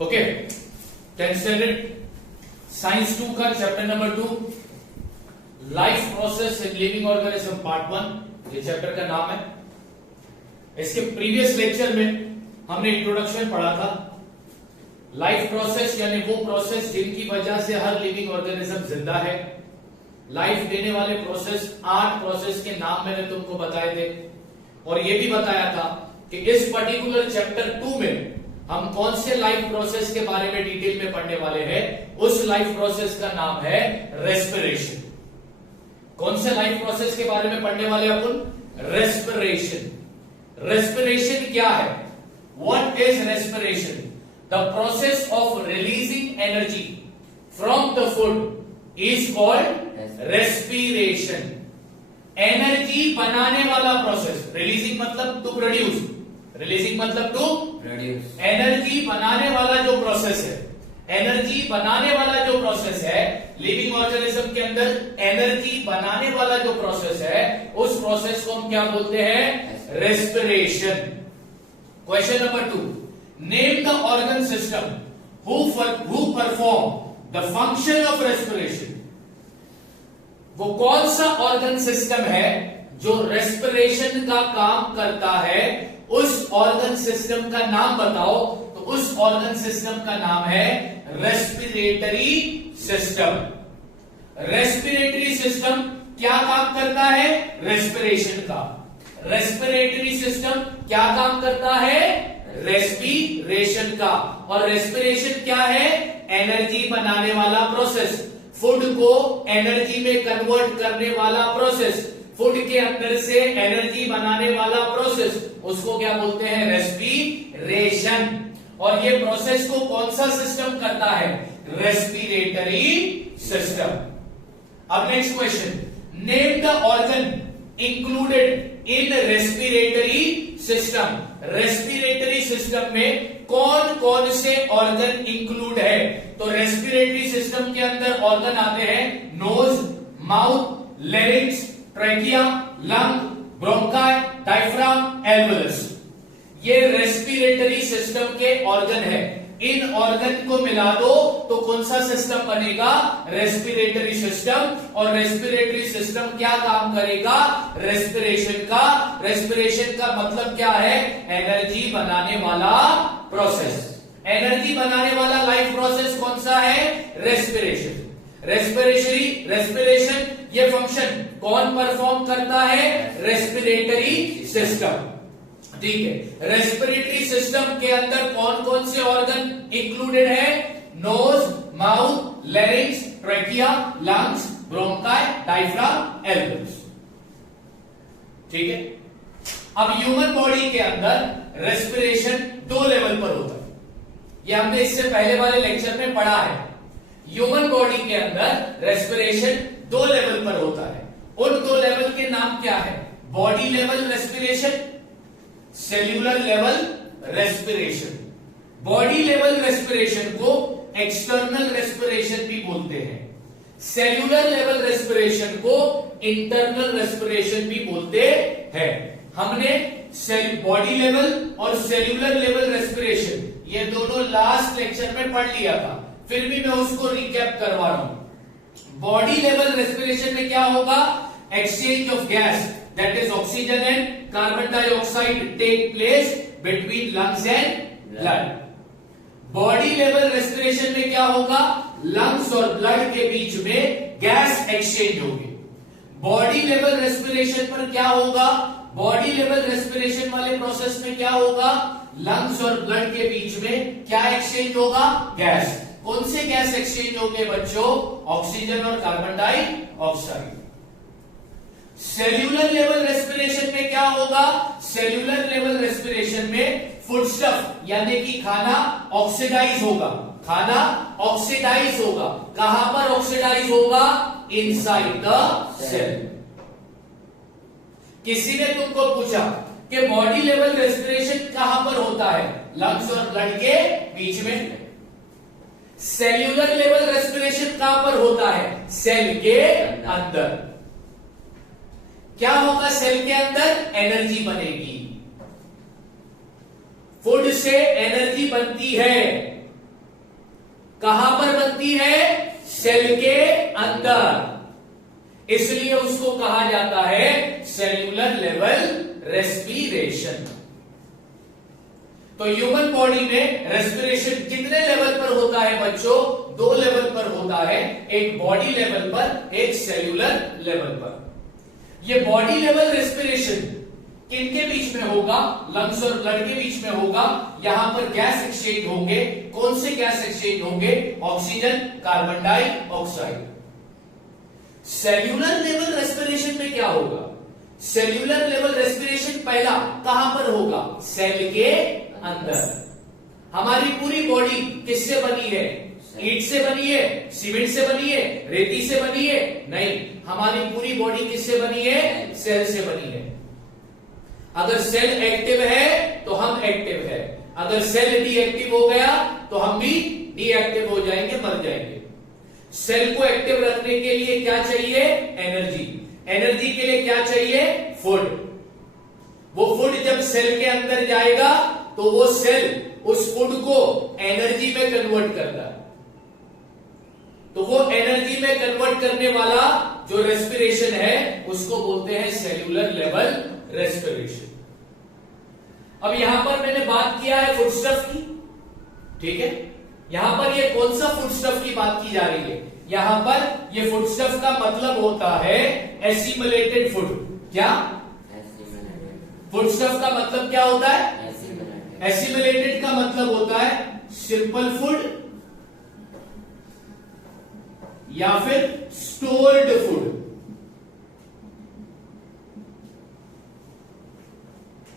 Okay, 10th standard science 2 का chapter number 2 life process in living organism part 1, ये chapter का नाम है। इसके प्रीवियस लेक्चर में हमने इंट्रोडक्शन पढ़ा था। लाइफ प्रोसेस यानी वो प्रोसेस जिनकी वजह से हर लिविंग ऑर्गेनिज्म जिंदा है। लाइफ देने वाले प्रोसेस 8 प्रोसेस के नाम मैंने तुमको बताए थे और ये भी बताया था कि इस पर्टिकुलर चैप्टर 2 में हम कौन से लाइफ प्रोसेस के बारे में डिटेल में पढ़ने वाले हैं। उस लाइफ प्रोसेस का नाम है रेस्पिरेशन। कौन से लाइफ प्रोसेस के बारे में पढ़ने वाले अपन? रेस्पिरेशन। रेस्पिरेशन क्या है? What is respiration? The process of releasing energy from the food is called respiration. Energy बनाने वाला प्रोसेस। रिलीजिंग मतलब टू प्रोड्यूस, रिलीजिंग मतलब टू प्रोड्यूस। एनर्जी बनाने वाला जो प्रोसेस है, एनर्जी बनाने वाला जो प्रोसेस है लिविंग ऑर्गेनिज्म के अंदर, एनर्जी बनाने वाला जो प्रोसेस है उस प्रोसेस को हम क्या बोलते हैं? Respiration. Question number 2, name the organ system who perform the function of respiration. वो कौन सा ऑर्गन सिस्टम है जो रेस्पिरेशन का काम करता है? उस ऑर्गन सिस्टम का नाम बताओ। तो उस ऑर्गन सिस्टम का नाम है रेस्पिरेटरी सिस्टम। रेस्पिरेटरी सिस्टम क्या काम करता है? रेस्पिरेशन का। रेस्पिरेटरी सिस्टम क्या काम करता है? रेस्पिरेशन का। और रेस्पिरेशन क्या है? एनर्जी बनाने वाला प्रोसेस, फूड को एनर्जी में कन्वर्ट करने वाला प्रोसेस, फूड के अंदर से एनर्जी बनाने वाला प्रोसेस, उसको क्या बोलते हैं? रेस्पिरेशन। और ये प्रोसेस को कौन सा सिस्टम करता है? Respiratory system. अब next question, name the organ included in respiratory system. Respiratory system में कौन कौन से ऑर्गन इंक्लूड है? तो रेस्पिरेटरी सिस्टम के अंदर ऑर्गन आते हैं nose, mouth, larynx, trachea, lung, bronchi, diaphragm, alveolus. ये रेस्पिरेटरी सिस्टम के ऑर्गन है। इन ऑर्गन को मिला दो तो कौन सा सिस्टम बनेगा? Respiratory system. और रेस्पिरेटरी सिस्टम क्या काम करेगा? रेस्पिरेशन का। रेस्पिरेशन का मतलब क्या है? एनर्जी बनाने वाला प्रोसेस। एनर्जी बनाने वाला लाइफ प्रोसेस कौन सा है? रेस्पिरेशन। रेस्पिरेशन ये फंक्शन कौन परफॉर्म करता है? Respiratory system. ठीक है, रेस्पिरेटरी सिस्टम के अंदर कौन कौन से ऑर्गन इंक्लूडेड है? Nose, mouth, larynx, trachea, lungs, bronchi, diaphragm, alveolus. ठीक है। अब ह्यूमन बॉडी के अंदर रेस्पिरेशन 2 लेवल पर होता है। ये हमने इससे पहले वाले लेक्चर में पढ़ा है। ह्यूमन बॉडी के अंदर रेस्पिरेशन 2 लेवल पर होता है। उन 2 लेवल के नाम क्या है? Body level respiration, cellular level respiration. Body level respiration को एक्सटर्नल रेस्पिरेशन भी बोलते हैं। सेल्यूलर लेवल रेस्पिरेशन को इंटरनल रेस्पिरेशन भी बोलते हैं। हमने बॉडी लेवल और सेल्यूलर लेवल रेस्पिरेशन ये दोनों लास्ट लेक्चर में पढ़ लिया था, फिर भी मैं उसको रिकैप करवा रहा हूं। बॉडी लेवल रेस्पिरेशन में क्या होगा? Exchange of gas, that is oxygen and carbon dioxide take place between lungs and blood. Body level respiration में क्या होगा? लंग्स और ब्लड के बीच में गैस एक्सचेंज होगी। बॉडी लेवल रेस्पिरेशन पर क्या होगा? बॉडी लेवल रेस्पिरेशन वाले प्रोसेस में क्या होगा? लंग्स और ब्लड के बीच में क्या एक्सचेंज होगा? गैस। कौन से गैस एक्सचेंज होंगे बच्चों? ऑक्सीजन और carbon dioxide. Cellular level respiration में क्या होगा? सेल्यूलर लेवल रेस्पिरेशन में फूडस्टफ यानी कि खाना ऑक्सीडाइज होगा। खाना ऑक्सीडाइज होगा। कहां पर ऑक्सीडाइज होगा? Inside the cell. किसी ने तुमको पूछा कि बॉडी लेवल रेस्पिरेशन कहां पर होता है? लंग्स और ब्लड के बीच में। सेल्यूलर लेवल रेस्पिरेशन कहां पर होता है? सेल के अंदर। क्या होगा सेल के अंदर? एनर्जी बनेगी। फूड से एनर्जी बनती है। कहां पर बनती है? सेल के अंदर, इसलिए उसको कहा जाता है सेल्यूलर लेवल रेस्पिरेशन। तो ह्यूमन बॉडी में रेस्पिरेशन कितने लेवल पर होता है बच्चों? 2 लेवल पर होता है, एक बॉडी लेवल पर, एक सेल्यूलर लेवल पर। ये बॉडी लेवल रेस्पिरेशन किनके बीच में होगा? लंग्स और ब्लड के बीच में होगा। यहां पर गैस एक्सचेंज होंगे। कौन से गैस एक्सचेंज होंगे? Oxygen, carbon dioxide. Cellular level respiration में क्या होगा? सेल्यूलर लेवल रेस्पिरेशन पहला कहां पर होगा? सेल के अंदर। हमारी पूरी बॉडी किससे बनी है? ईंट से बनी है, सीमेंट से बनी है, रेती से बनी है? नहीं, हमारी पूरी बॉडी किससे बनी है? सेल से बनी है। अगर सेल एक्टिव है तो हम एक्टिव है, अगर सेल डीएक्टिव हो गया तो हम भी डीएक्टिव हो जाएंगे, मर जाएंगे। सेल को एक्टिव रखने के लिए क्या चाहिए? एनर्जी। एनर्जी के लिए क्या चाहिए? फूड। वो फूड जब सेल के अंदर जाएगा तो वो सेल उस फूड को एनर्जी में कन्वर्ट करता है। तो वो एनर्जी में कन्वर्ट करने वाला जो रेस्पिरेशन है उसको बोलते हैं सेल्यूलर लेवल रेस्पिरेशन। अब यहां पर मैंने बात किया है फूडस्टफ की, ठीक है। यहां पर ये कौन सा फूडस्टफ की बात की जा रही है? यहां पर ये फूडस्टफ का मतलब होता है एसिमिलेटेड फूड। क्या? फूडस्टफ का मतलब क्या होता है? एसिमिलेटेड का मतलब होता है सिंपल फूड या फिर स्टोर्ड फूड।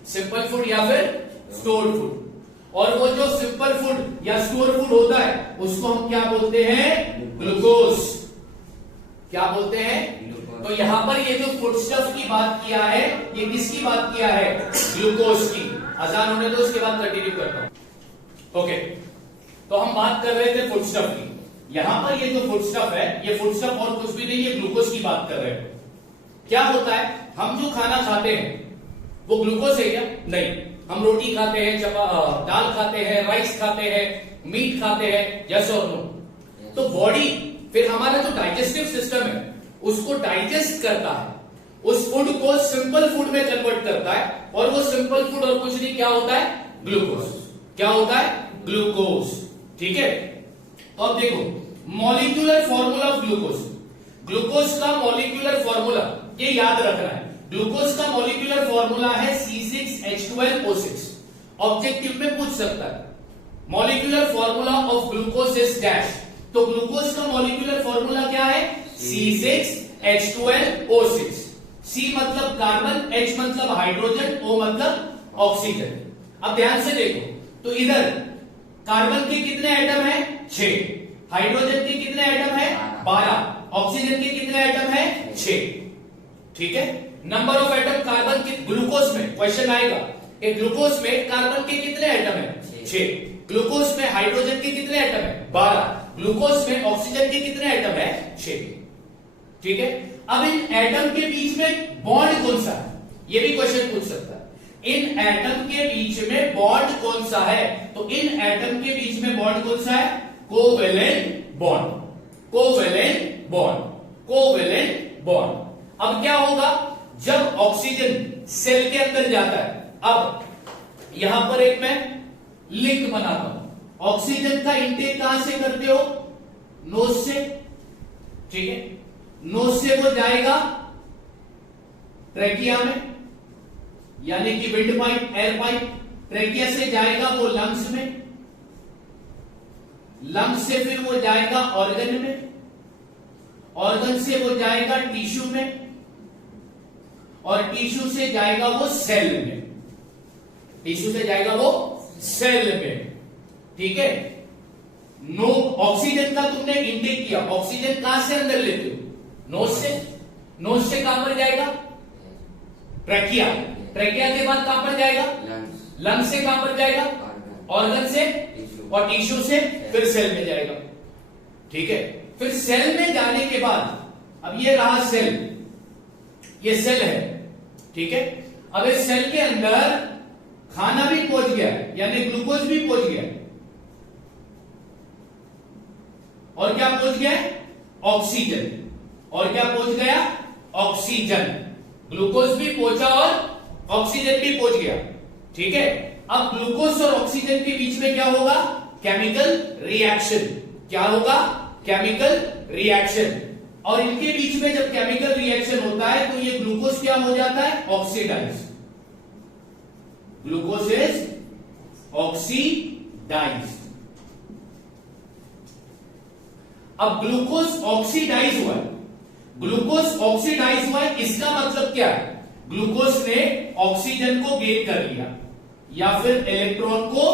सिंपल फूड या फिर स्टोर्ड फूड। और वो जो सिंपल फूड या स्टोर फूड होता है उसको हम क्या बोलते हैं? ग्लूकोज। क्या बोलते हैं? तो यहां पर ये जो फूडस्टफ की बात किया है, ये किसकी बात किया है? ग्लूकोज की। अजान होने दो, उसके बाद कंटिन्यू करता हूं। ओके, तो हम बात कर रहे थे फूडस्टफ की। यहां पर ये जो फूडस्टफ है, ये फूडस्टफ और कुछ भी नहीं, ये ग्लूकोज की बात कर रहे हैं। क्या होता है? हम जो खाना खाते हैं वो ग्लूकोज है क्या? नहीं। हम रोटी खाते हैं, दाल खाते हैं, राइस खाते हैं, मीट खाते हैं, यस और नो। तो बॉडी फिर हमारा जो डाइजेस्टिव सिस्टम है उसको डाइजेस्ट करता है, उस फूड को सिंपल फूड में कन्वर्ट करता है, और वो सिंपल फूड और कुछ नहीं, क्या होता है? ग्लूकोज। क्या होता है? ग्लूकोज। ठीक है। तो अब देखो molecular formula of glucose. Glucose का मॉलिक्यूलर फॉर्मूला ये याद रखना है। ग्लूकोज का मॉलिक्यूलर फॉर्मूला है C6H12O6। ऑब्जेक्टिव में पूछ सकता है molecular formula of glucose is dash. तो ग्लूकोज का मॉलिक्यूलर फॉर्मूला क्या है? C6H12O6। C मतलब कार्बन, H मतलब हाइड्रोजन, O मतलब ऑक्सीजन। अब ध्यान से देखो, तो इधर कार्बन के कितने एटम है? 6। हाइड्रोजन के कितने एटम है? 12। ऑक्सीजन के कितने एटम है? 6। ठीक है। नंबर ऑफ एटम कार्बन के ग्लूकोज में क्वेश्चन आएगा, एक ग्लूकोज में कार्बन के कितने एटम है? 6। ग्लूकोज में हाइड्रोजन के कितने एटम है? 12। ग्लूकोज में ऑक्सीजन के कितने एटम है? 6। ठीक है। अब इन एटम के बीच में बॉन्ड कौन सा है? ये भी क्वेश्चन पूछ सकता है। इन एटम के बीच में बॉन्ड कौन सा है? तो इन एटम के बीच में बॉन्ड कौन सा है? Covalent bond. Covalent bond. Covalent bond. अब क्या होगा? जब ऑक्सीजन सेल के अंदर जाता है, अब यहां पर एक मैं लिंक बनाता हूं। ऑक्सीजन का इंटेक कहां से करते हो? नोज से। ठीक है। नोज से वो जाएगा ट्रेकिया में, यानी कि wind pipe, air pipe. Trachea से जाएगा वो लंग्स में, लंग्स से फिर वो जाएगा ऑर्गन में, ऑर्गन से वो जाएगा टिश्यू में, और टिश्यू से जाएगा वो सेल में। टिश्यू से जाएगा वो सेल में। ठीक है। नो ऑक्सीजन का तुमने इंटेक किया, ऑक्सीजन कहां से अंदर लेते हो? नोज से। नोज से कहां पर जाएगा? ट्रैकिया। ट्रैकिया के बाद कहां पर जाएगा? लंग से कहां पर जाएगा? ऑर्गन से, और टिश्यू से फिर सेल में जाएगा। ठीक है। फिर सेल में जाने के बाद, अब ये रहा सेल, ये सेल है। ठीक है। अब इस सेल के अंदर खाना भी पहुंच गया, यानी ग्लूकोज भी पहुंच गया। और क्या पहुंच गया? ऑक्सीजन। और क्या पहुंच गया? ऑक्सीजन। ग्लूकोज भी पहुंचा और ऑक्सीजन भी पहुंच गया। ठीक है, अब ग्लूकोज और ऑक्सीजन के बीच में क्या होगा? Chemical reaction. क्या होगा? Chemical reaction. और इनके बीच में जब केमिकल रिएक्शन होता है तो ये ग्लूकोज क्या हो जाता है? ऑक्सीडाइज। Glucose is oxidise. अब ग्लूकोज ऑक्सीडाइज हुआ है, ग्लूकोज ऑक्सीडाइज हुआ है, इसका मतलब क्या है? ग्लूकोज ने ऑक्सीजन को गेन कर लिया या फिर इलेक्ट्रॉन को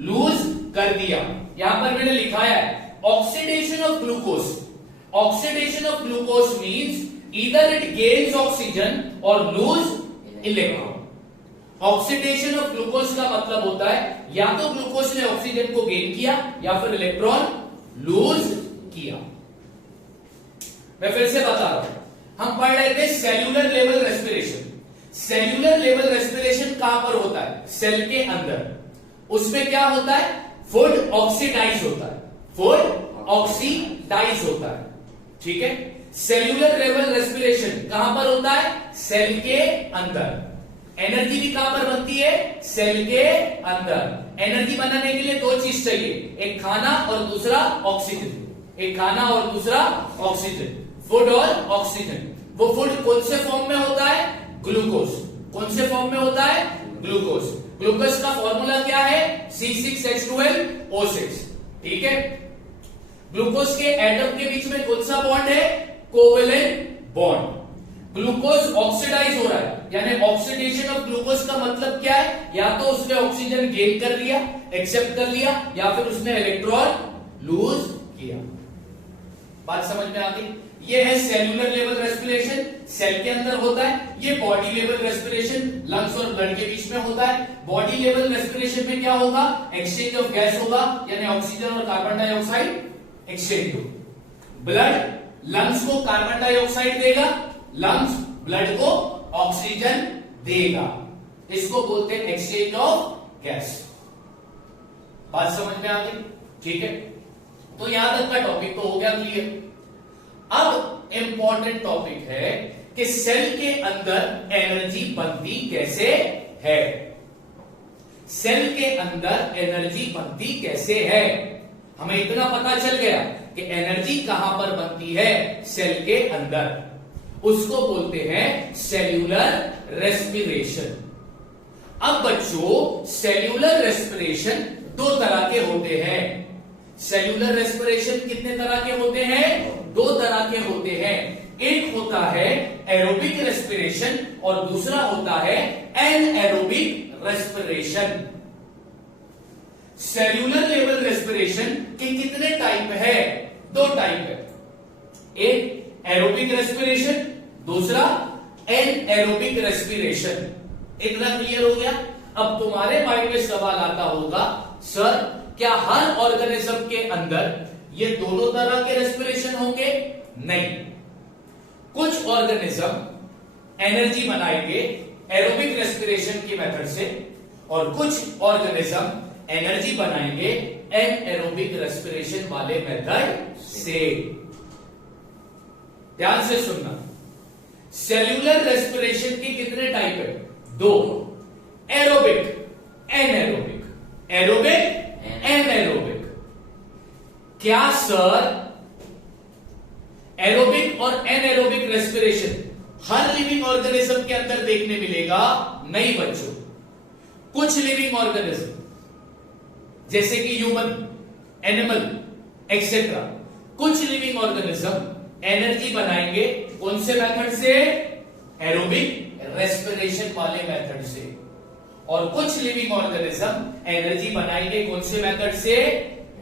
लूज कर दिया। यहां पर मैंने लिखा है oxidation of glucose. Oxidation of glucose means either it gains oxygen और lose electron. Oxidation of glucose का मतलब होता है या तो ग्लूकोज ने ऑक्सीजन को गेन किया या फिर इलेक्ट्रॉन लूज किया। मैं फिर से बता रहा हूं, हम पढ़ रहे थे cellular level respiration. Cellular level respiration कहां पर होता है? सेल के अंदर। उसमें क्या होता है? फूड ऑक्सीडाइज होता है। फूड ऑक्सीडाइज होता है। ठीक है, सेल्यूलर लेवल रेस्पिरेशन कहां पर होता है? सेल के अंदर। एनर्जी भी कहां पर बनती है? सेल के अंदर। एनर्जी बनाने के लिए दो चीज चाहिए, एक खाना और दूसरा ऑक्सीजन। एक खाना और दूसरा ऑक्सीजन। फूड और ऑक्सीजन। वो फूड कौन से फॉर्म में होता है? ग्लूकोज। कौन से फॉर्म में होता है? ग्लूकोज। ग्लूकोज का फॉर्मूला क्या है? C6H12O6। ठीक है, ग्लूकोज के एटम के बीच में कौन सा बॉन्ड है? Covalent bond. ग्लूकोज ऑक्सीडाइज हो रहा है, यानी ऑक्सीडेशन ऑफ ग्लूकोज का मतलब क्या है? या तो उसने ऑक्सीजन गेन कर लिया, एक्सेप्ट कर लिया, या फिर उसने इलेक्ट्रॉन लूज किया। बात समझ में आ गई? ये है सेल्यूलर लेवल रेस्पिरेशन, सेल के अंदर होता है। ये बॉडी लेवल रेस्पिरेशन लंग्स और ब्लड के बीच में होता है। बॉडी लेवल रेस्पिरेशन में क्या होगा? एक्सचेंज ऑफ गैस होगा, यानी ऑक्सीजन और कार्बन डाइऑक्साइड एक्सचेंज होगा। ब्लड लंग्स को कार्बन डाइऑक्साइड देगा, लंग्स ब्लड को ऑक्सीजन देगा। इसको बोलते हैं एक्सचेंज ऑफ गैस। बात समझ में आ गई? ठीक है, तो यहां तक का टॉपिक तो हो गया क्लियर। अब इंपॉर्टेंट टॉपिक है कि सेल के अंदर एनर्जी बनती कैसे है। सेल के अंदर एनर्जी बनती कैसे है? हमें इतना पता चल गया कि एनर्जी कहां पर बनती है? सेल के अंदर। उसको बोलते हैं सेल्यूलर रेस्पिरेशन। अब बच्चों, सेल्यूलर रेस्पिरेशन दो तरह के होते हैं। सेल्यूलर रेस्पिरेशन कितने तरह के होते हैं? दो तरह के होते हैं। एक होता है एरोबिक रेस्पिरेशन और दूसरा होता है anaerobic respiration. Cellular level respiration के कितने टाइप है? दो टाइप है। एक एरोबिक रेस्पिरेशन, दूसरा एनएरोबिक रेस्पिरेशन। इतना क्लियर हो गया? अब तुम्हारे माइंड में सवाल आता होगा, सर क्या हर ऑर्गेनिज्म के अंदर ये दोनों तरह के रेस्पिरेशन होंगे? नहीं, कुछ ऑर्गेनिज्म एनर्जी बनाएंगे एरोबिक रेस्पिरेशन की मेथड से और कुछ ऑर्गेनिज्म एनर्जी बनाएंगे एनएरोबिक रेस्पिरेशन वाले मेथड से। ध्यान से सुनना, सेल्यूलर रेस्पिरेशन की कितने टाइप है? दो, एरोबिक, एनएरोबिक। Aerobic, anaerobic. क्या सर एरोबिक और एनएरोबिक रेस्पिरेशन हर लिविंग ऑर्गेनिज्म के अंदर देखने मिलेगा? नहीं बच्चों, कुछ लिविंग ऑर्गेनिज्म जैसे कि ह्यूमन, एनिमल एक्सेट्रा, कुछ लिविंग ऑर्गेनिज्म एनर्जी बनाएंगे कौन से मेथड से? एरोबिक रेस्पिरेशन वाले मेथड से। और कुछ लिविंग ऑर्गेनिज्म एनर्जी बनाएंगे कौन से मेथड से?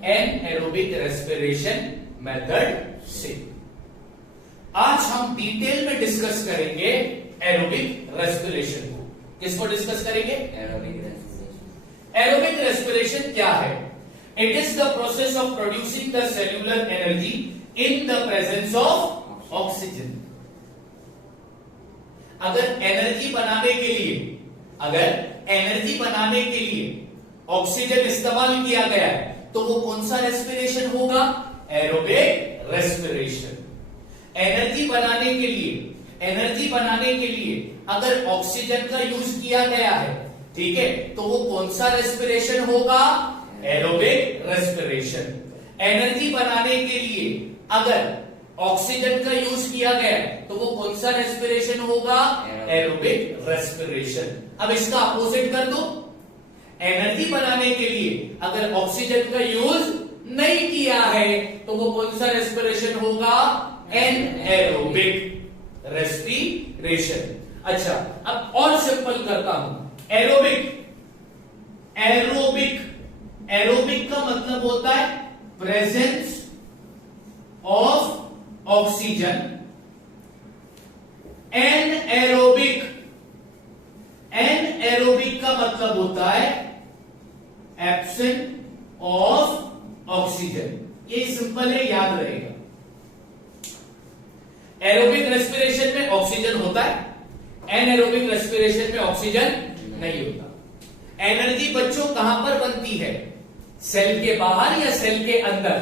एनएरोबिक रेस्पिरेशन मेथड से। आज हम डिटेल में डिस्कस करेंगे एरोबिक रेस्पिरेशन को। किसको डिस्कस करेंगे? Aerobic respiration. एरोबिक रेस्पिरेशन क्या है? It is the process of producing the cellular energy in the presence of oxygen. अगर एनर्जी बनाने के लिए, अगर एनर्जी बनाने के लिए ऑक्सीजन इस्तेमाल किया गया है तो वो कौन सा रेस्पिरेशन होगा? Aerobic respiration. एनर्जी बनाने के लिए अगर ऑक्सीजन का यूज किया गया है, ठीक है, तो वो कौन सा रेस्पिरेशन होगा? Aerobic respiration. एनर्जी बनाने के लिए अगर ऑक्सीजन का यूज किया गया है तो वो कौन सा रेस्पिरेशन होगा? Aerobic respiration. अब इसका अपोजिट कर दो। एनर्जी बनाने के लिए अगर ऑक्सीजन का यूज नहीं किया है तो वो कौन सा रेस्पिरेशन होगा? Anaerobic respiration. अच्छा, अब और सिंपल करता हूं। एरोबिक का मतलब होता है प्रेजेंस ऑफ ऑक्सीजन। एनएरोबिक का मतलब होता है एब्सेंट ऑफ ऑक्सीजन। ये सिंपल है, याद रहेगा। एरोबिक रेस्पिरेशन में ऑक्सीजन होता है, एनएरोबिक रेस्पिरेशन में ऑक्सीजन नहीं होता। एनर्जी बच्चों कहां पर बनती है? सेल के बाहर या सेल के अंदर?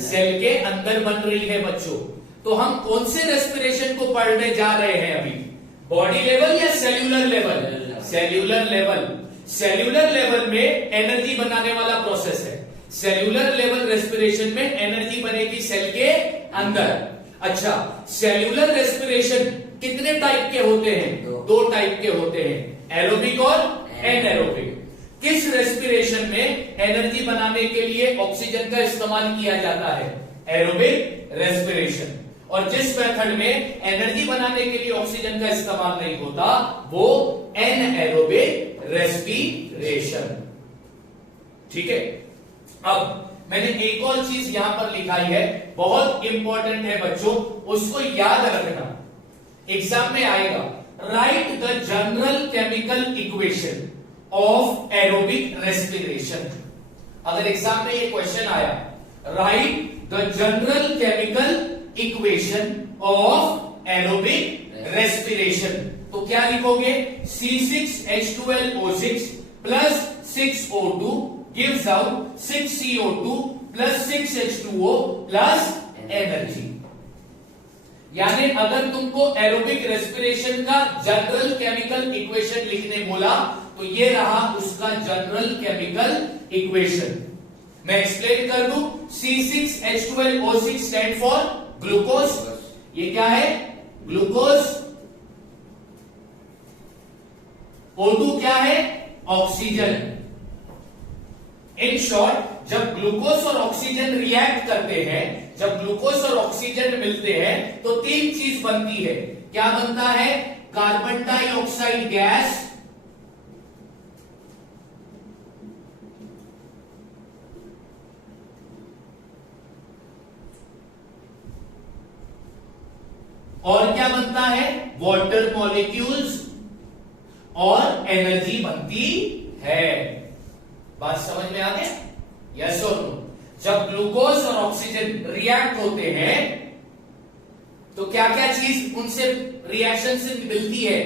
सेल के अंदर बन रही है बच्चों। तो हम कौन से रेस्पिरेशन को पढ़ने जा रहे हैं अभी? बॉडी लेवल या सेल्यूलर लेवल? सेल्यूलर लेवल में एनर्जी बनाने वाला प्रोसेस है। सेल्यूलर लेवल रेस्पिरेशन में एनर्जी बनेगी सेल के अंदर। अच्छा, सेल्यूलर रेस्पिरेशन कितने टाइप के होते हैं? दो टाइप के होते हैं, एरोबिक और एनएरोबिक। किस रेस्पिरेशन में एनर्जी बनाने के लिए ऑक्सीजन का इस्तेमाल किया जाता है? Aerobic respiration. और जिस मेथड में एनर्जी बनाने के लिए ऑक्सीजन का इस्तेमाल नहीं होता वो एनएरोबिक रेस्पिरेशन। ठीक है। अब मैंने एक और चीज यहां पर लिखाई है, बहुत इंपॉर्टेंट है बच्चों, उसको याद रखना, एग्जाम में आएगा। Right the general chemical equation of aerobic respiration. अगर एग्जाम में ये क्वेश्चन आया, right the general chemical equation of aerobic respiration, तो क्या लिखोगे? C6H12O6 plus 6O2 gives out 6CO2 plus 6H2O plus energy. यानी अगर तुमको एरोबिक रेस्पिरेशन का जनरल केमिकल इक्वेशन लिखने बोला तो ये रहा उसका जनरल केमिकल इक्वेशन। मैं एक्सप्लेन कर दूं। C6H12O6 stand for glucose. ये क्या है? ग्लूकोज। O2 क्या है? ऑक्सीजन। इन शॉर्ट, जब ग्लूकोज और ऑक्सीजन रिएक्ट करते हैं, जब ग्लूकोज और ऑक्सीजन मिलते हैं तो तीन चीज बनती है। क्या बनता है? कार्बन डाइऑक्साइड गैस, और क्या बनता है? वाटर मॉलिक्यूल्स, और एनर्जी बनती है। बात समझ में आ गया? यस और नो? जब ग्लूकोज और ऑक्सीजन रिएक्ट होते हैं तो क्या क्या चीज उनसे रिएक्शन से मिलती है?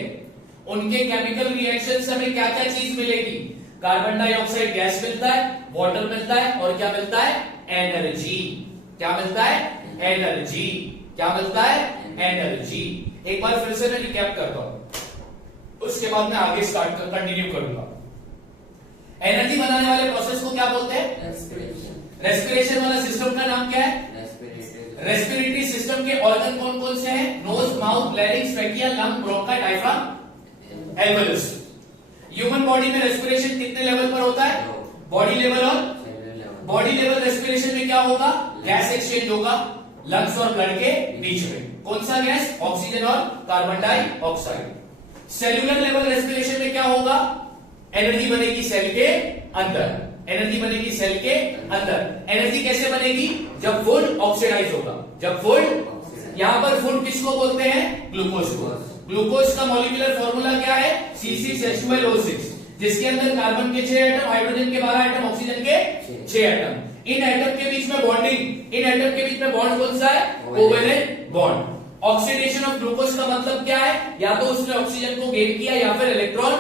उनके केमिकल रिएक्शन से हमें क्या क्या चीज मिलेगी? कार्बन डाइऑक्साइड गैस मिलता है, वाटर मिलता है, और क्या मिलता है? एनर्जी। क्या मिलता है? एनर्जी। क्या मिलता है? एनर्जी। एक बार फिर से मैं रिकैप करता हूं, उसके बाद मैं आगे कंटिन्यू करूंगा। एनर्जी बनाने वाले प्रोसेस को क्या बोलते हैं? रेस्पिरेशन वाला सिस्टम का नाम क्या है? रेस्पिरेटरी सिस्टम के ऑर्गन कौन कौन से हैं? Nose, mouth, larynx, trachea, lung, bronchi, diaphragm, alveolus. Human body में रेस्पिरेशन कितने लेवल पर होता है? बॉडी लेवल और बॉडी लेवल रेस्पिरेशन में क्या होगा? गैस एक्सचेंज होगा लंग्स और ब्लड के बीच में। कौन सा गैस? ऑक्सीजन और carbon dioxide. Cellular level respiration में क्या होगा? एनर्जी बनेगी सेल के अंदर। एनर्जी बनेगी सेल के अंदर। एनर्जी कैसे बनेगी? जब फूड ऑक्सीडाइज होगा। जब फूड, यहां पर फूड किसको बोलते हैं? ग्लूकोज को। ग्लूकोज का मॉलिक्यूलर फॉर्मूला क्या है? C6H12O6, जिसके अंदर कार्बन के 6 एटम, हाइड्रोजन के 12 एटम, ऑक्सीजन के 6 एटम। इन एटम के बीच में बॉन्डिंग, इन एटम के बीच में बॉन्ड कौन सा है? Covalent bond. Oxidation of glucose का मतलब क्या है? या तो उसने ऑक्सीजन को गेन किया या फिर इलेक्ट्रॉन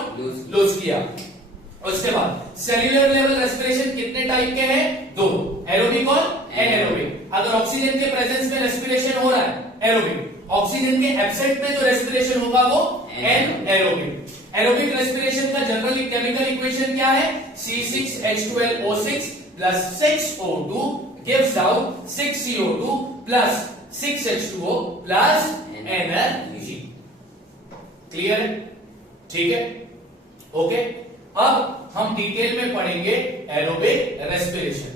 लूज किया। उसके बाद सेल्यूलर लेवल रेस्पिरेशन कितने टाइप के हैं? दो, एरोबिक और एनएरोबिक। अगर ऑक्सीजन के प्रेजेंस में रेस्पिरेशन हो रहा है एरोबिक, ऑक्सीजन के एब्सेंट में जो रेस्पिरेशन होगा वो एनएरोबिक। एरोबिक रेस्पिरेशन का जनरली केमिकल इक्वेशन क्या है? C6H12O6 plus 6O2 gives out 6CO2 plus 6H2O plus energy. Clear है? ठीक है, ओके। अब हम डिटेल में पढ़ेंगे एरोबिक रेस्पिरेशन,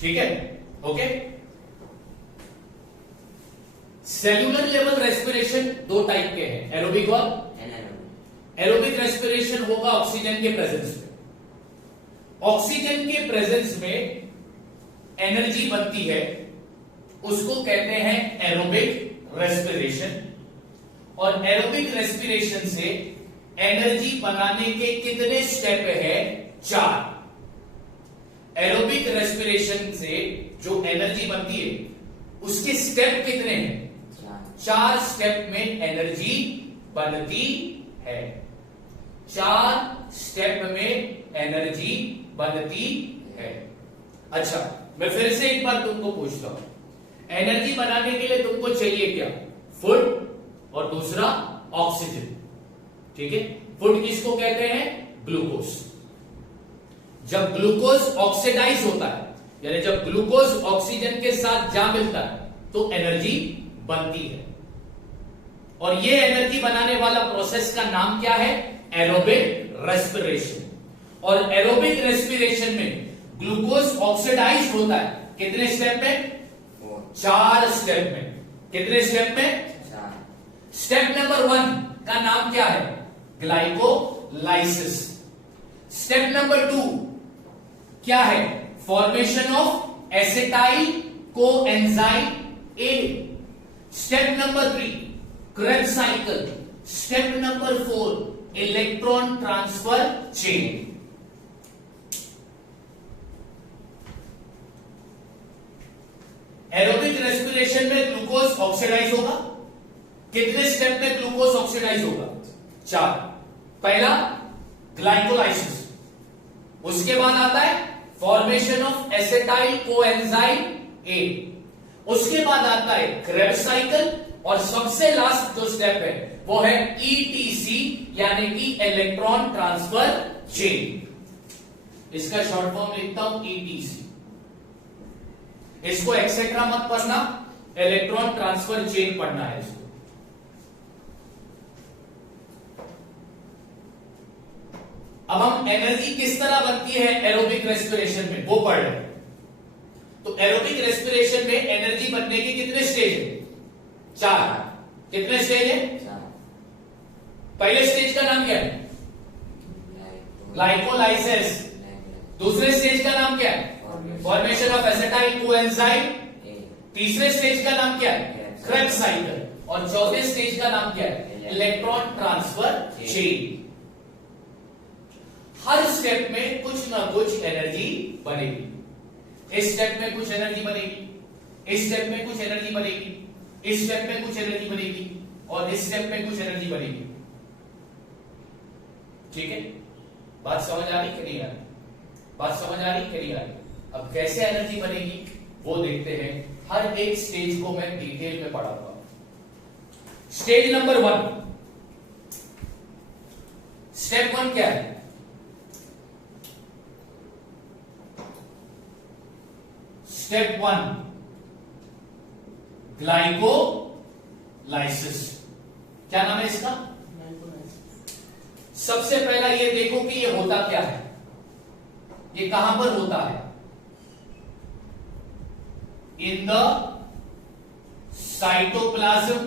ठीक है, ओके। सेल्यूलर लेवल रेस्पिरेशन दो टाइप के हैं, एरोबिक और एनारोबिक। एरोबिक रेस्पिरेशन होगा ऑक्सीजन के प्रेजेंस में। ऑक्सीजन के प्रेजेंस में एनर्जी बनती है, उसको कहते हैं एरोबिक रेस्पिरेशन। और एरोबिक रेस्पिरेशन से एनर्जी बनाने के कितने स्टेप है? 4। एरोबिक रेस्पिरेशन से जो एनर्जी बनती है उसके स्टेप कितने हैं? 4 स्टेप में एनर्जी बनती है। 4 स्टेप में एनर्जी बनती है। अच्छा, मैं फिर से एक बार तुमको पूछता हूं, एनर्जी बनाने के लिए तुमको चाहिए क्या? फूड और दूसरा ऑक्सीजन, ठीक है। फूड किसको कहते हैं? ग्लूकोज। जब ग्लूकोज ऑक्सीडाइज होता है, यानी जब ग्लूकोज ऑक्सीजन के साथ जा मिलता है तो एनर्जी बनती है। और ये एनर्जी बनाने वाला प्रोसेस का नाम क्या है? Aerobic respiration. और एरोबिक रेस्पिरेशन में ग्लूकोज ऑक्सीडाइज होता है कितने स्टेप में? 4 स्टेप में। कितने स्टेप में? 4। स्टेप नंबर 1 का नाम क्या है? ग्लाइकोलाइसिस। स्टेप नंबर 2 क्या है? Formation of acetyl coenzyme A. Step number 3 Krebs cycle. Step number 4 electron transfer chain. Aerobic respiration में ग्लूकोज ऑक्सीडाइज होगा। कितने स्टेप में ग्लूकोज ऑक्सीडाइज होगा? 4। पहला ग्लाइकोलाइसिस, उसके बाद आता है फॉर्मेशन ऑफ एसिटाइल कोएंजाइम ए, उसके बाद आता है क्रेब्स साइकिल, और सबसे लास्ट जो स्टेप है वो है ईटीसी यानी कि इलेक्ट्रॉन ट्रांसफर चेन। इसका शॉर्ट फॉर्म लिखता हूं ईटीसी। इसको एक्सेट्रा मत पढ़ना, इलेक्ट्रॉन ट्रांसफर चेन पढ़ना है इसको। अब हम एनर्जी किस तरह बनती है एरोबिक रेस्पिरेशन में वो पढ़ रहे हैं। तो एरोबिक रेस्पिरेशन में एनर्जी बनने के कितने स्टेज है? 4। कितने स्टेज है? 4। पहले स्टेज का नाम क्या है? ग्लाइकोलाइसिस। दूसरे स्टेज का नाम क्या है? Formation of acetyl coenzyme. तीसरे स्टेज का नाम क्या है? Krebs cycle. और चौथे स्टेज का नाम क्या है? Electron transfer chain. हर स्टेप में कुछ ना कुछ एनर्जी बनेगी। इस स्टेप में कुछ एनर्जी बनेगी, इस स्टेप में कुछ एनर्जी बनेगी, इस स्टेप में कुछ एनर्जी बनेगी, और इस स्टेप में कुछ एनर्जी बनेगी। ठीक है, बात समझ आ रही कि नहीं आ रही? बात समझ आ रही कि नहीं आ रही? अब कैसे एनर्जी बनेगी वो देखते हैं। हर एक स्टेज को मैं डिटेल में पढ़ाऊंगा। स्टेज नंबर 1, स्टेप 1 क्या है? Step 1 glycolysis. क्या नाम है इसका? सबसे पहला ये देखो कि ये होता क्या है, ये कहां पर होता है? In the cytoplasm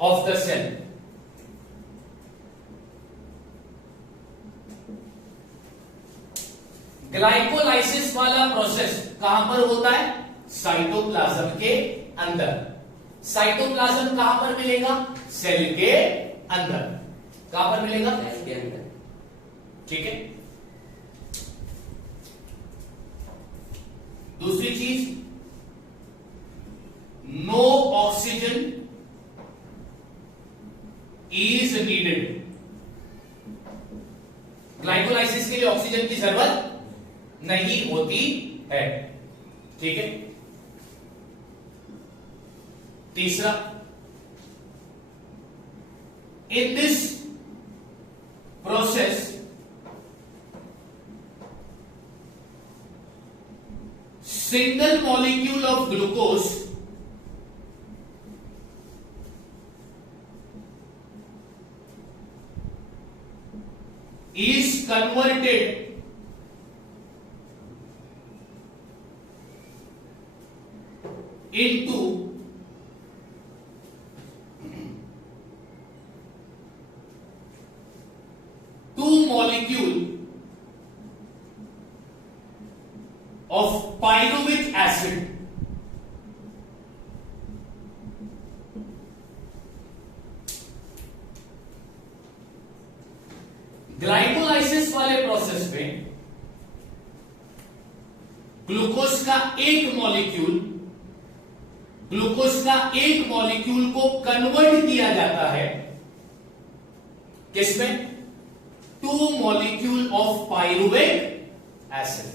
of the cell. Glycolysis वाला प्रोसेस कहां पर होता है? साइटोप्लाज्म के अंदर। साइटोप्लाज्म कहां पर मिलेगा? सेल के अंदर। कहां पर मिलेगा? सेल के अंदर। ठीक है। दूसरी चीज, no oxygen is needed. Glycolysis इसके लिए ऑक्सीजन की जरूरत नहीं होती है। ठीक है। तीसरा, in this process single molecule of glucose is converted into two molecule of pyruvic acid glycolysis वाले प्रोसेस में ग्लूकोज का एक मॉलिक्यूल को कन्वर्ट किया जाता है किसमें? 2 molecule of pyruvic acid.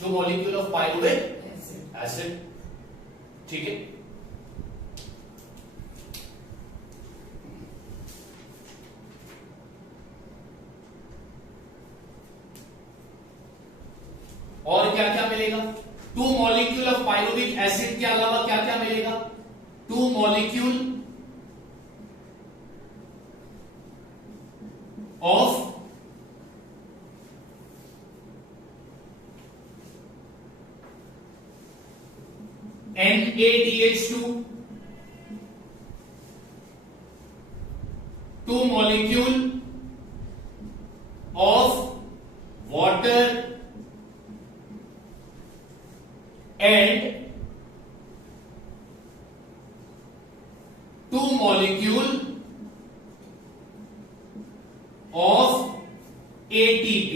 2 molecule of pyruvic acid. ठीक है। और क्या क्या मिलेगा? 2 मॉलिक्यूल ऑफ पाइरुविक एसिड के अलावा क्या क्या मिलेगा? 2 molecule of NaDH2, 2 molecule of water and 2 molecule of ATP।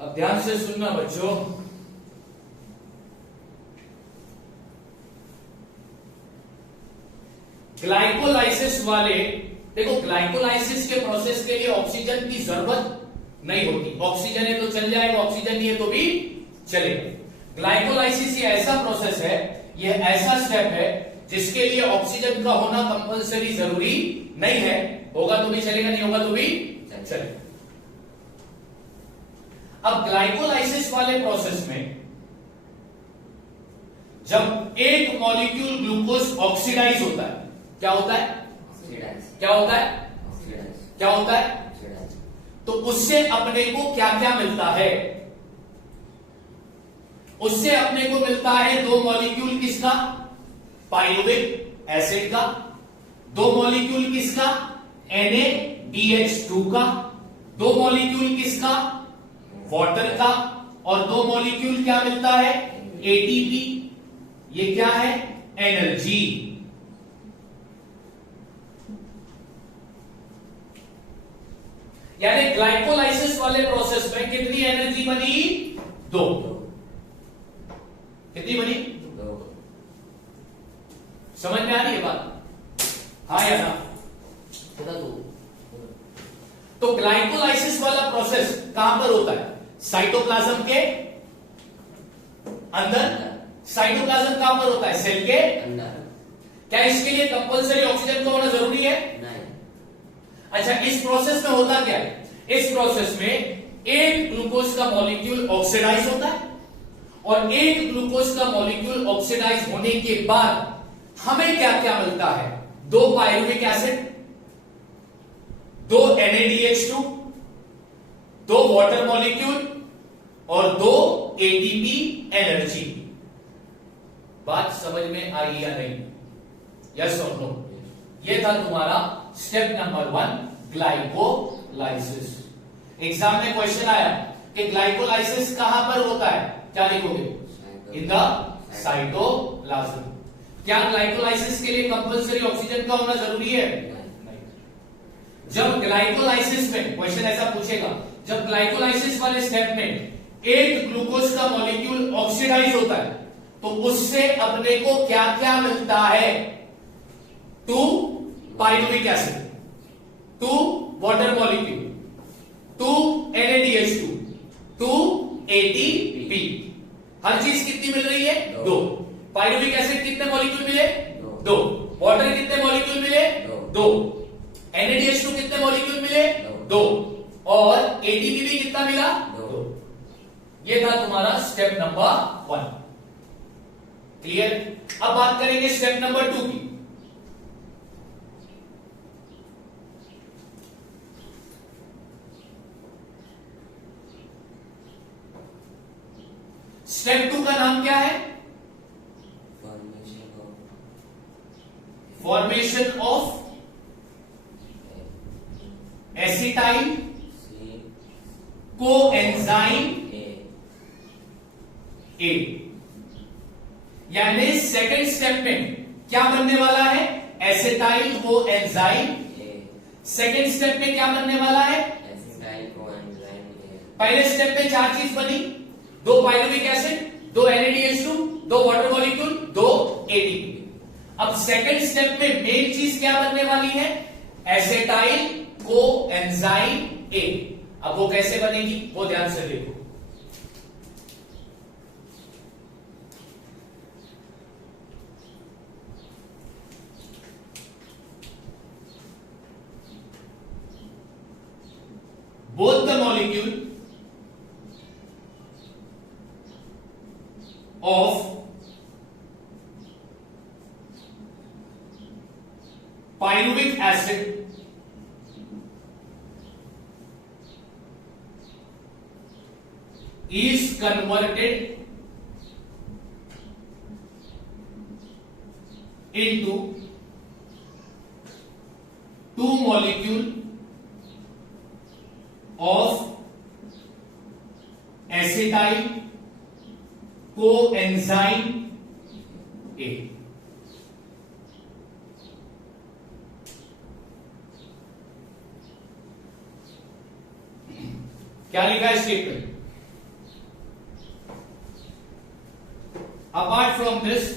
अब ध्यान से सुनना बच्चों, ग्लाइकोलाइसिस वाले, देखो ग्लाइकोलाइसिस के प्रोसेस के लिए ऑक्सीजन की जरूरत नहीं होती। ऑक्सीजन है तो चल जाएगा, ऑक्सीजन नहीं है तो भी चलेगा। ग्लाइकोलाइसिस ये ऐसा प्रोसेस है, ये ऐसा स्टेप है जिसके लिए ऑक्सीजन का होना कंपलसरी जरूरी नहीं है। होगा तो भी चलेगा, नहीं होगा तो भी चलेगा। अब ग्लाइकोलाइसिस वाले प्रोसेस में जब एक मॉलिक्यूल ग्लूकोज ऑक्सीडाइज होता है, क्या होता है? क्या होता है? क्या होता है? तो उससे अपने को क्या क्या मिलता है? उससे अपने को मिलता है 2 मॉलिक्यूल किसका? पाइरुविक एसिड का। 2 मॉलिक्यूल किसका? NaDH2 का। 2 मॉलिक्यूल किसका? वाटर का। और 2 मॉलिक्यूल क्या मिलता है? ATP। ये क्या है? एनर्जी। यानी ग्लाइकोलाइसिस वाले प्रोसेस में कितनी एनर्जी बनी? 2। कितनी बनी? 2। समझ में आ रही है बात? हाँ या ना? तो ग्लाइकोलाइसिस वाला प्रोसेस कहां पर होता है? साइटोप्लाज्म के अंदर। साइटोप्लाज्म कहां पर होता है? सेल के अंदर। क्या इसके लिए कंपलसरी ऑक्सीजन का होना जरूरी है? नहीं। अच्छा, इस प्रोसेस में होता क्या है? इस प्रोसेस में एक ग्लूकोज का मॉलिक्यूल ऑक्सीडाइज होता है और एक ग्लूकोज का मॉलिक्यूल ऑक्सीडाइज होने के बाद हमें क्या क्या मिलता है? 2 pyruvic acid, 2 NaDH2, 2 water molecule और 2 ATP एनर्जी। बात समझ में आई या नहीं? यस और नो? ये था तुम्हारा स्टेप नंबर 1, ग्लाइकोलाइसिस। एग्जाम में क्वेश्चन आया कि ग्लाइकोलाइसिस कहां पर होता है? क्या लिखोगे? इन द साइटोप्लाज्म। क्या ग्लाइकोलाइसिस के लिए कंपलसरी ऑक्सीजन का होना जरूरी है? नहीं। जब ग्लाइकोलाइसिस में क्वेश्चन ऐसा पूछेगा, जब ग्लाइकोलाइसिस वाले स्टेप में एक ग्लूकोज का मॉलिक्यूल ऑक्सीडाइज होता है तो उससे अपने को क्या क्या मिलता है? 2 pyruvic acid, 2 water molecule, 2 NaDH2, 2 ATP। हर चीज कितनी मिल रही है? 2। पायरुविक एसिड कितने मॉलिक्यूल मिले? 2। वाटर कितने मॉलिक्यूल मिले? 2। NaDH2 कितने मॉलिक्यूल मिले? 2। और ATP भी कितना मिला? 2। ये था तुम्हारा स्टेप नंबर 1। क्लियर? अब बात करेंगे स्टेप नंबर 2 की। स्टेप 2 का नाम क्या है? Formation of acetyl coenzyme A. यानी सेकंड स्टेप में क्या बनने वाला है? Acetyl coenzyme. सेकंड स्टेप में क्या बनने वाला है? एसिटाइल कोएंजाइम ए। पहले स्टेप में 4 चीज बनी, 2 pyruvic acid, 2 NaDH2, 2 water molecule, 2 ATP। अब सेकंड स्टेप में मेन चीज क्या बनने वाली है? एसिटाइल कोएंजाइम ए। अब वो कैसे बनेगी वो ध्यान से देखो। Both the molecule of pyruvic acid is converted into 2 molecule of acetyl coenzyme A। क्या लिखा है statement? Apart from this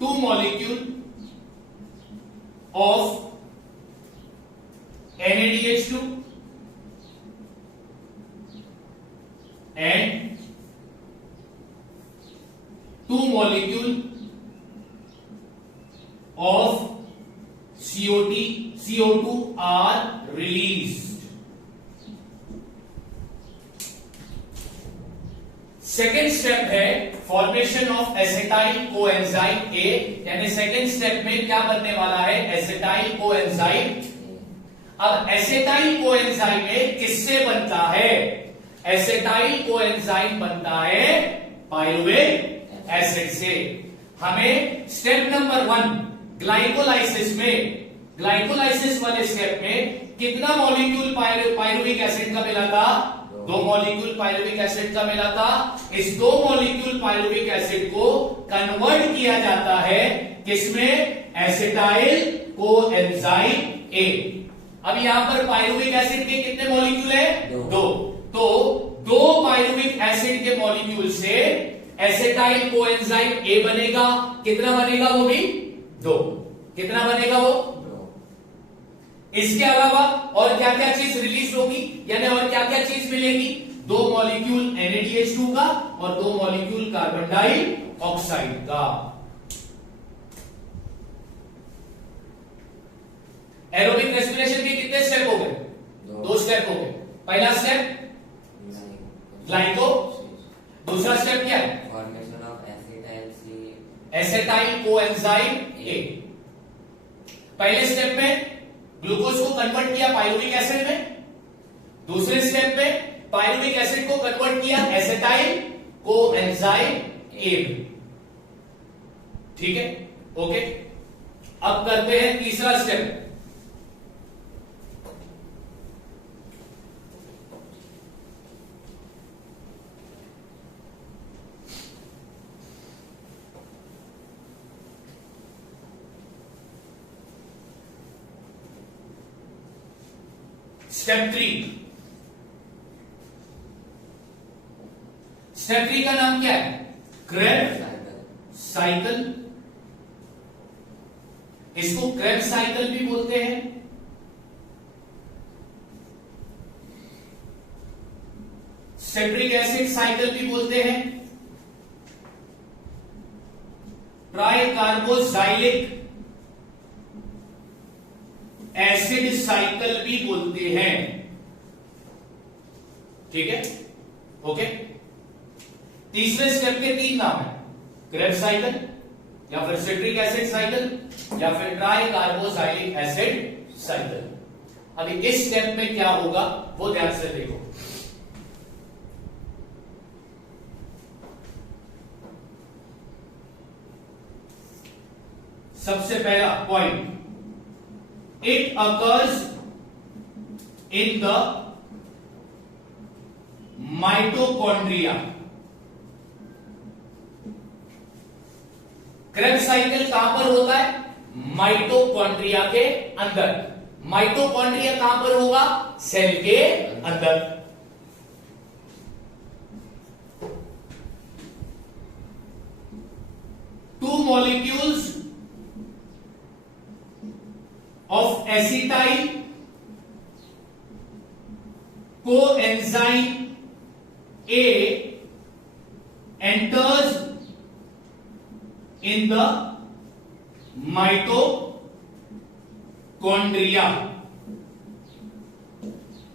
two molecule of NaDH2 and 2 molecule of CO2 are released। Second step है formation of acetyl coenzyme A. यानी second step में क्या बनने वाला है? Acetyl coenzyme. अब एसिटाइल कोएंजाइम ए किससे बनता है? एसिटाइल कोएंजाइम बनता है पायरुविक एसिड से। हमें स्टेप नंबर 1 ग्लाइकोलाइसिस में, ग्लाइकोलाइसिस वाले स्टेप में कितना मॉलिक्यूल पायरुविक एसिड का मिला था? 2 मॉलिक्यूल पायरुविक एसिड का मिला था। इस 2 मॉलिक्यूल पायरुविक एसिड को कन्वर्ट किया जाता है किसमें? एसिटाइल कोएंजाइम ए। अब यहां पर पायरुविक एसिड के कितने मॉलिक्यूल है? 2। तो 2 पायरुविक एसिड के मॉलिक्यूल से एसिटाइल कोएंजाइम ए बनेगा। कितना बनेगा? वो भी 2। कितना बनेगा वो? इसके अलावा और क्या क्या चीज रिलीज होगी, यानी और क्या क्या चीज मिलेगी? 2 मॉलिक्यूल NaDH2 का और 2 मॉलिक्यूल कार्बन डाइऑक्साइड का। एरोबिक रेस्पिरेशन के कितने स्टेप हो गए? 2 स्टेप हो गए। पहला स्टेप ग्लाइको, दूसरा स्टेप क्या है? फॉर्मेशन ऑफ एसिटाइल कोएंजाइम ए। पहले स्टेप में ग्लूकोज को कन्वर्ट किया पायरुविक एसिड में, दूसरे स्टेप में पायरुविक एसिड को कन्वर्ट किया एसिटाइल कोएंजाइम ए में। ठीक है, ओके। अब करते हैं तीसरा स्टेप। स्टेप 3। स्टेप 3 का नाम क्या है? क्रेब cycle, साइकिल, इसको क्रेब साइकिल भी बोलते हैं। सिट्रिक एसिड साइकिल भी बोलते हैं। ट्राइकार्बोक्सिलिक एसिड साइकिल भी बोलते हैं। ठीक है, ओके। तीसरे स्टेप के 3 नाम है, क्रेब साइकिल या फिर सिट्रिक एसिड साइकिल या फिर ट्राइकार्बोक्सिलिक एसिड साइकिल। अभी इस स्टेप में क्या होगा वो ध्यान से देखो। सबसे पहला point, it occurs in the mitochondria. Krebs cycle कहां पर होता है? माइटोकॉन्ड्रिया के अंदर। माइटोकॉन्ड्रिया कहां पर होगा? सेल के अंदर। Two molecules of acetyl coenzyme A enters in the mitochondria।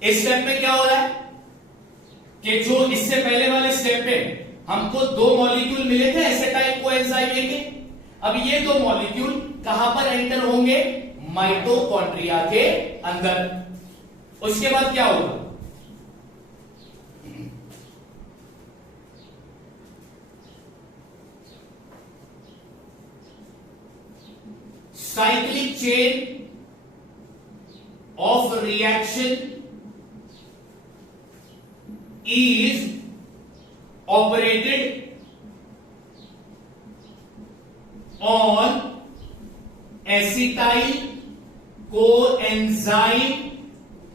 इस स्टेप में क्या हो रहा है कि जो इससे पहले वाले स्टेप में हमको 2 मॉलिक्यूल मिले थे एसिटाइल कोएंजाइम ए के, अब ये 2 मॉलिक्यूल कहां पर एंटर होंगे? माइटोकॉन्ड्रिया के अंदर। उसके बाद क्या होगा? Cyclic chain of reaction is operated on acetyl coenzyme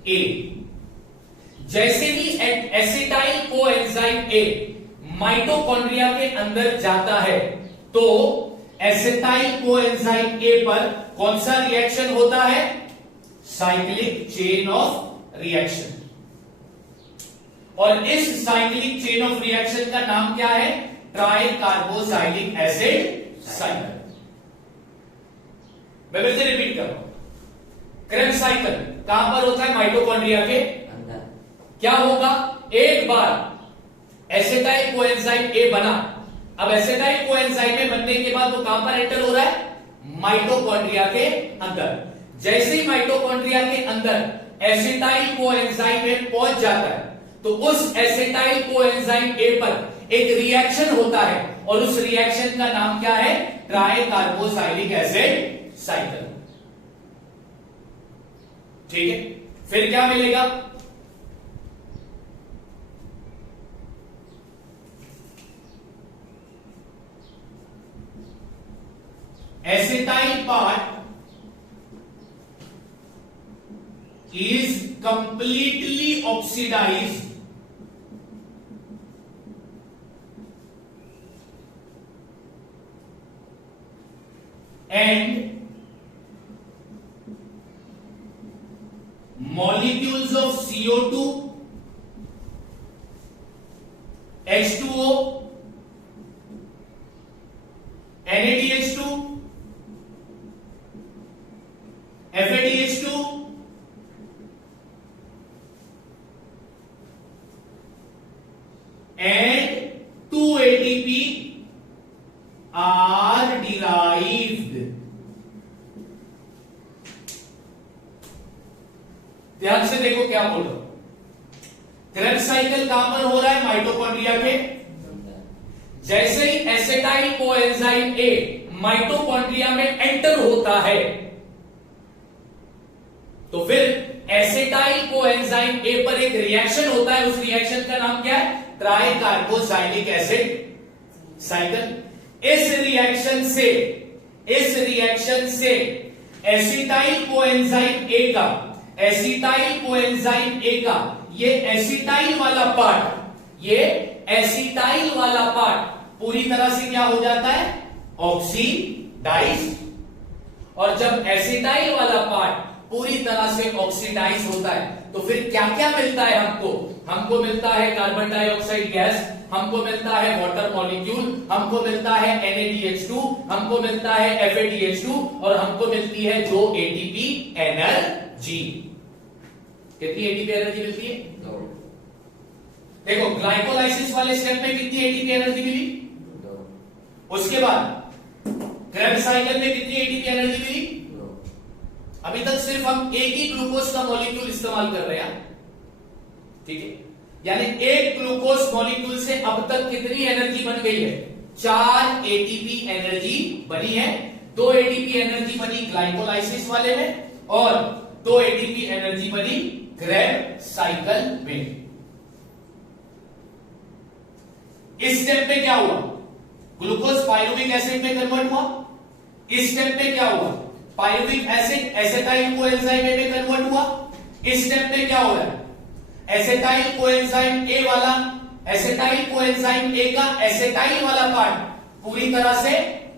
A। जैसे ही एसिटाइल कोएंजाइम A माइटोकॉन्ड्रिया के अंदर जाता है तो एसिटाइल कोएंजाइम A पर कौन सा रिएक्शन होता है? Cyclic chain of reaction. और इस साइक्लिक चेन ऑफ रिएक्शन का नाम क्या है? Tricarboxylic acid cycle. मैं फिर से रिपीट कर रहा हूं, क्रेब साइकिल कहां पर होता है? माइटोकॉन्ड्रिया के अंदर। क्या होगा? एक बार एसिटाइल कोएंजाइम ए बना, अब एसिटाइल कोएंजाइम ए बनने के बाद वो कहां पर एंटर हो रहा है? माइटोकॉन्ड्रिया के अंदर। जैसे ही माइटोकॉन्ड्रिया के अंदर एसिटाइल कोएंजाइम ए पहुंच जाता है तो उस एसिटाइल कोएंजाइम ए पर एक रिएक्शन होता है और उस रिएक्शन का नाम क्या है? Tricarboxylic acid cycle. ठीक है, फिर क्या मिलेगा? Acetyl part is completely oxidized and molecules of CO2, H2O, NaDH2, FADH2 and 2 ATP are derived। ध्यान से देखो क्या बोल रहा हूं। क्रेब साइकिल कहां पर हो रहा है? माइटोकॉन्ड्रिया के। जैसे ही एसिटाइल कोएंजाइम ए माइटोकॉन्ड्रिया में एंटर होता है तो फिर एसिटाइल कोएंजाइम ए पर एक रिएक्शन होता है, उस रिएक्शन का नाम क्या है? Tricarboxylic acid cycle. इस रिएक्शन से एसिटाइल कोएंजाइम ए का ये एसिटाइल वाला पार्ट पूरी तरह से क्या हो जाता है, ऑक्सीडाइज। और जब एसिटाइल वाला पार्ट पूरी तरह से ऑक्सीडाइज होता है तो फिर क्या क्या मिलता है हमको, हमको मिलता है कार्बन डाइऑक्साइड गैस, हमको मिलता है वाटर मॉलिक्यूल, हमको मिलता है NaDH2, हमको मिलता है FADH2 और हमको मिलती है जो एटीपी एनर्जी। कितनी एटीपी एनर्जी मिलती है? 2 देखो ग्लाइकोलाइसिस वाले स्टेप में कितनी एटीपी एनर्जी मिली, 2 उसके बाद क्रेब्स साइकिल में कितनी एटीपी एनर्जी मिली? 2 अभी तक सिर्फ हम एक ही ग्लूकोज का मॉलिक्यूल इस्तेमाल कर रहे हैं, ठीक है। यानी एक ग्लूकोज मॉलिक्यूल से अब तक कितनी एनर्जी बन गई है, 4 एटीपी एनर्जी बनी है। 2 एटीपी एनर्जी बनी ग्लाइकोलाइसिस वाले में और 2 एटीपी एनर्जी बनी क्रेब साइकिल में। इस स्टेप में क्या हुआ, ग्लूकोज पायरुविक एसिड में कन्वर्ट हुआ। इस स्टेप में क्या हुआ, पायरुविक एसिड एसिटाइल कोएंजाइम में कन्वर्ट हुआ। इस स्टेप में क्या हो रहा है, एसिटाइल कोएंजाइम ए वाला, एसिटाइल कोएंजाइम ए का एसिटाइल वाला पार्ट पूरी तरह से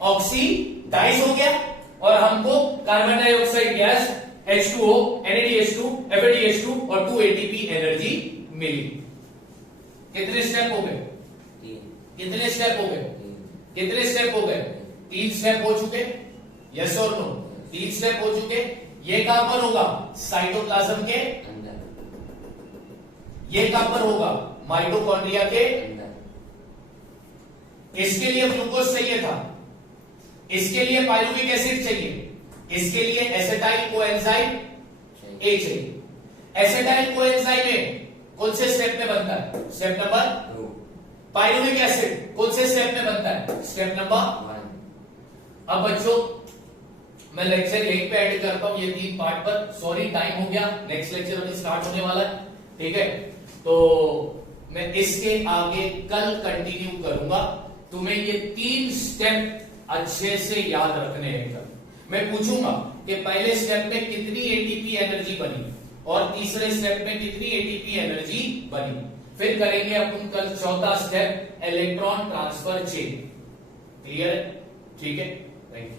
ऑक्सीडाइज हो गया और हमको carbon dioxide gas H2O, NaDH2, FADH2 और 2 ATP एनर्जी मिली। कितने स्टेप हो गए, 3 कितने स्टेप हो गए, 3 कितने स्टेप हो गए, 3 स्टेप हो चुके, यस और नो, 3 स्टेप हो चुके। ये कहां पर होगा, साइटोप्लाज्म के अंदर, ये कहां पर होगा, माइटोकॉन्ड्रिया के। अंदर, इसके लिए ग्लूकोज चाहिए था, इसके लिए पायरुविक एसिड चाहिए, इसके लिए एसिटाइल कोएंजाइम ए चाहिए। एसिटाइल कोएंजाइम ए कौन से स्टेप में बनता है, स्टेप नंबर 2 पायरुविक एसिड कौन से स्टेप में बनता है, स्टेप नंबर 1 अब बच्चों मैं लेक्चर यहीं पे एड करता हूं, ये 3 पार्ट पर। सॉरी टाइम हो गया, नेक्स्ट लेक्चर अभी स्टार्ट होने वाला है, ठीक है। तो मैं इसके आगे कल कंटिन्यू करूंगा। तुम्हें ये 3 स्टेप अच्छे से याद रखने हैं। कल मैं पूछूंगा कि पहले स्टेप में कितनी एटीपी एनर्जी बनी और तीसरे स्टेप में कितनी एटीपी एनर्जी बनी। फिर करेंगे अपन कल चौथा step, electron transfer chain. Clear है, ठीक है, थैंक यू।